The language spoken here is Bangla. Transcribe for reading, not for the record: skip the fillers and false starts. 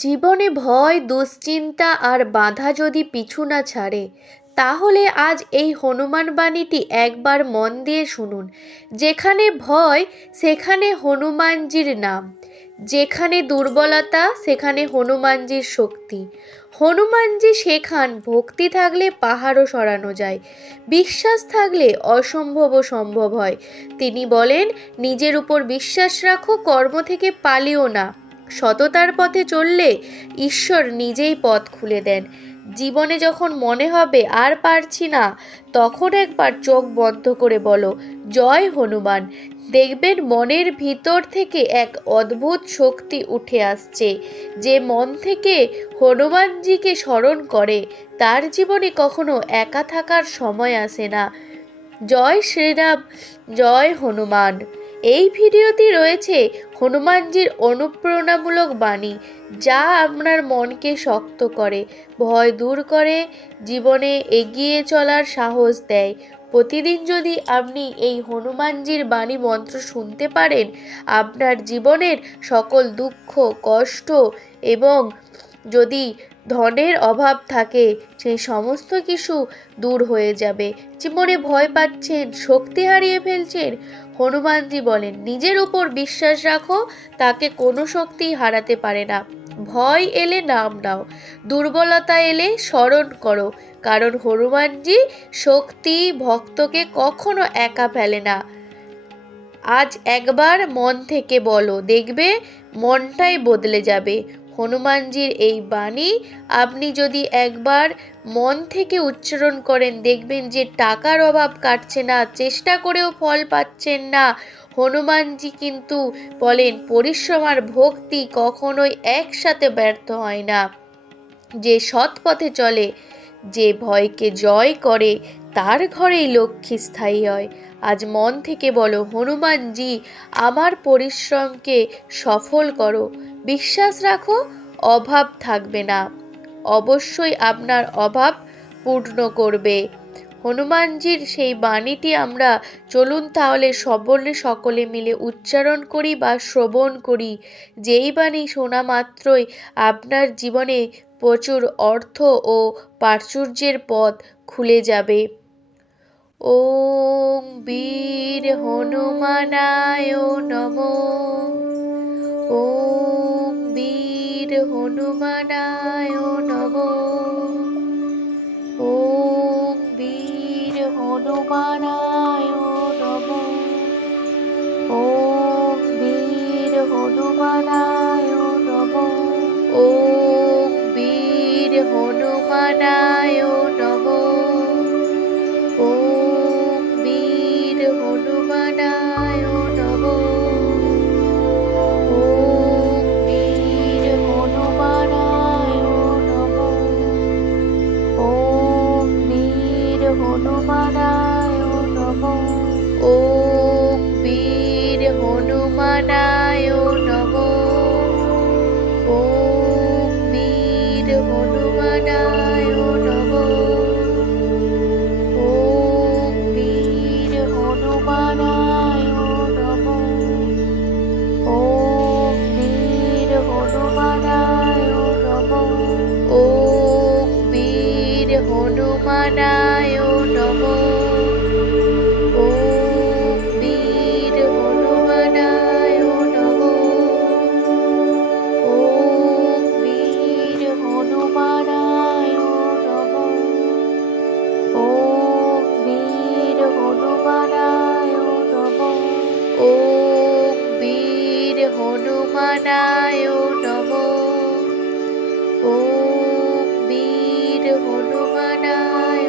জীবনে ভয়, দুশ্চিন্তা আর বাধা যদি পিছু না ছাড়ে, তাহলে আজ এই হনুমান বাণীটি একবার মন দিয়ে শুনুন। যেখানে ভয়, সেখানে হনুমানজির নাম। যেখানে দুর্বলতা, সেখানে হনুমানজির শক্তি। হনুমানজি শেখান, ভক্তি থাকলে পাহাড়ও সরানো যায়, বিশ্বাস থাকলে অসম্ভবও সম্ভব হয়। তিনি বলেন, নিজের উপর বিশ্বাস রাখো, কর্ম থেকে পালিও না। সততার পথে চললে ঈশ্বর নিজেই পথ খুলে দেন। জীবনে যখন মনে হবে আর পারছি না, তখন একবার চোখ বন্ধ করে বলো, জয় হনুমান। দেখবেন মনের ভিতর থেকে এক অদ্ভুত শক্তি উঠে আসছে। যে মন থেকে হনুমানজিকে স্মরণ করে, তার জীবনে কখনো একা থাকার সময় আসে না। জয় শ্রীরাম, জয় হনুমান। এই ভিডিওতে রয়েছে হনুমানজির অনুপ্রেরণামূলক বাণী, যা আপনার মনকে শক্ত করে, ভয় দূর করে, জীবনে এগিয়ে চলার সাহস দেয়। প্রতিদিন যদি আপনি এই হনুমানজির বাণী মন্ত্র শুনতে পারেন, আপনার জীবনের সকল দুঃখ, কষ্ট এবং যদি ধনের অভাব থাকে, সেই সমস্ত কিছু দূর হয়ে যাবে। জীবনে ভয় পাচ্ছেন, শক্তি হারিয়ে ফেলছেন, হনুমানজি বলেন, নিজের উপর বিশ্বাস রাখো, তাকে কোনো শক্তি হারাতে পারে না। ভয় এলে নাম নাও, দুর্বলতা এলে স্মরণ করো, কারণ হনুমানজি শক্তি ভক্তকে কখনো একা ফেলে না। আজ একবার মন থেকে বলো, দেখবে মনটাই বদলে যাবে। হনুমানজির এই বাণী আপনি যদি একবার মন থেকে উচ্চারণ করেন, দেখবেন যে টাকার অভাব কাটছে না, চেষ্টা করেও ফল পাচ্ছেন না। হনুমানজি কিন্তু বলেন, পরিশ্রম আর ভক্তি কখনোই একসাথে ব্যর্থ হয় না। যে সৎ পথে চলে, যে ভয়কে জয় করে, তার ঘরেই লক্ষ্মী স্থায়ী হয়। আজ মন থেকে বলো, হনুমানজি, আমার পরিশ্রমকে সফল করো। বিশ্বাস রাখো, অভাব থাকবে না, অবশ্যই আপনার অভাব পূর্ণ করবে। হনুমানজির সেই বাণীটি আমরা চলুন তাহলে সকলে মিলে উচ্চারণ করি বা শ্রবণ করি। যেই বাণী শোনা মাত্রই আপনার জীবনে প্রচুর অর্থ ও প্রাচুর্যের পথ খুলে যাবে। ওম বীর হনুমানায় নমঃ। ওম বীর হনুমানায় নমঃ। ওম বীর হনুমানায় নমঃ। ওম বীর হনুমানায় নমঃ। ওম বীর হনুমানায় নমঃ। ওম বীর হনুমানায় নমঃ। ওম বীর হনুমানায় নমঃ। ওম বীর হনুমানায় নমঃ। ওম বীর হনুমানায় নমঃ। ওম বীর হনুমানায় নমঃ। ওম বীর হনুমানায় নমঃ। ওম বীর হনুমানায় নমঃ। ওম বীর হনুমানায় নমঃ। ওম বীর হনুমানায় নমঃ। ওম বীর হনুমানায় নমঃ। ওম বীর হনুমানায় নমঃ। ওম বীর হনুমানায় নমঃ। ওম বীর হনুমানায়